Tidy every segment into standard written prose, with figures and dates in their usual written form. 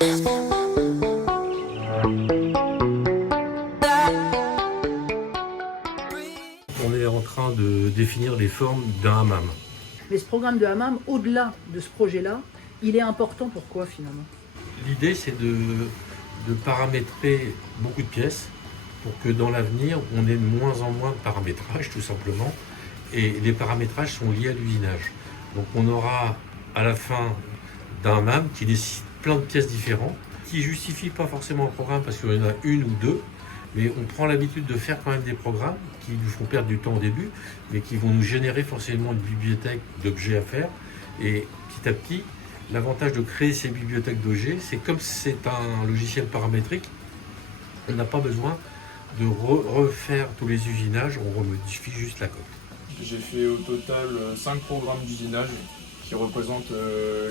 On est en train de définir les formes d'un hammam. Mais ce programme de hammam, au-delà de ce projet-là, il est important pourquoi finalement? L'idée, c'est de paramétrer beaucoup de pièces pour que dans l'avenir, on ait de moins en moins de paramétrage, tout simplement. Et les paramétrages sont liés à l'usinage. Donc on aura à la fin d'un hammam qui nécessite plein de pièces différentes, qui ne justifient pas forcément un programme parce qu'il y en a une ou deux, mais on prend l'habitude de faire quand même des programmes qui nous font perdre du temps au début, mais qui vont nous générer forcément une bibliothèque d'objets à faire. Et petit à petit, l'avantage de créer ces bibliothèques d'objets, c'est comme c'est un logiciel paramétrique, on n'a pas besoin de refaire tous les usinages, on remodifie juste la coque. J'ai fait au total 5 programmes d'usinage qui représentent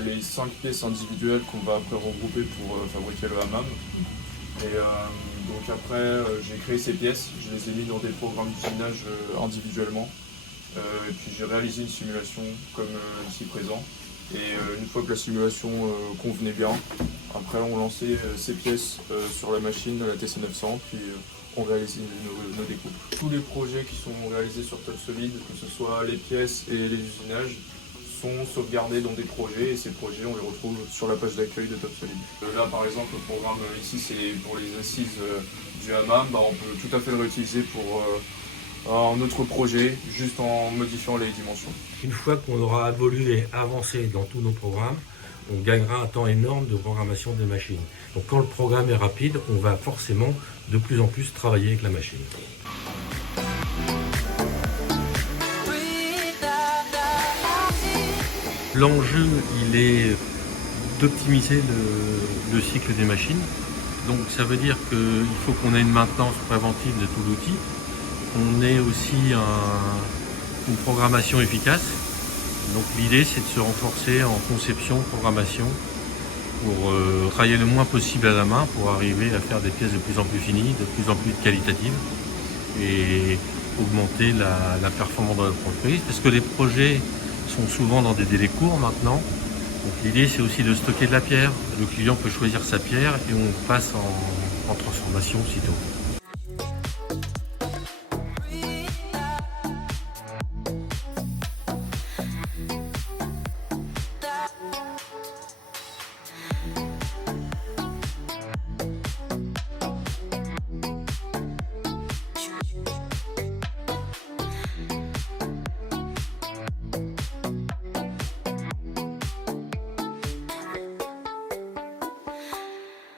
les 5 pièces individuelles qu'on va après regrouper pour fabriquer le hammam. Et donc après, j'ai créé ces pièces, je les ai mis dans des programmes d'usinage individuellement. Et puis j'ai réalisé une simulation comme ici présent. Et une fois que la simulation convenait bien, après on lançait ces pièces sur la machine, la TC900, puis on réalisait nos découpes. Tous les projets qui sont réalisés sur Topsolid, que ce soit les pièces et les usinages, sont sauvegardés dans des projets et ces projets on les retrouve sur la page d'accueil de Topsolid. Là par exemple le programme ici c'est pour les assises du hammam, on peut tout à fait le réutiliser pour un autre projet juste en modifiant les dimensions. Une fois qu'on aura évolué et avancé dans tous nos programmes, on gagnera un temps énorme de programmation des machines. Donc quand le programme est rapide, on va forcément de plus en plus travailler avec la machine. L'enjeu, il est d'optimiser le cycle des machines. Donc ça veut dire qu'il faut qu'on ait une maintenance préventive de tout l'outil, qu'on ait aussi une programmation efficace. Donc l'idée, c'est de se renforcer en conception, programmation, pour travailler le moins possible à la main, pour arriver à faire des pièces de plus en plus finies, de plus en plus qualitatives, et augmenter la performance de l'entreprise, parce que les projets sont souvent dans des délais courts maintenant. Donc l'idée, c'est aussi de stocker de la pierre. Le client peut choisir sa pierre et on passe en transformation aussitôt.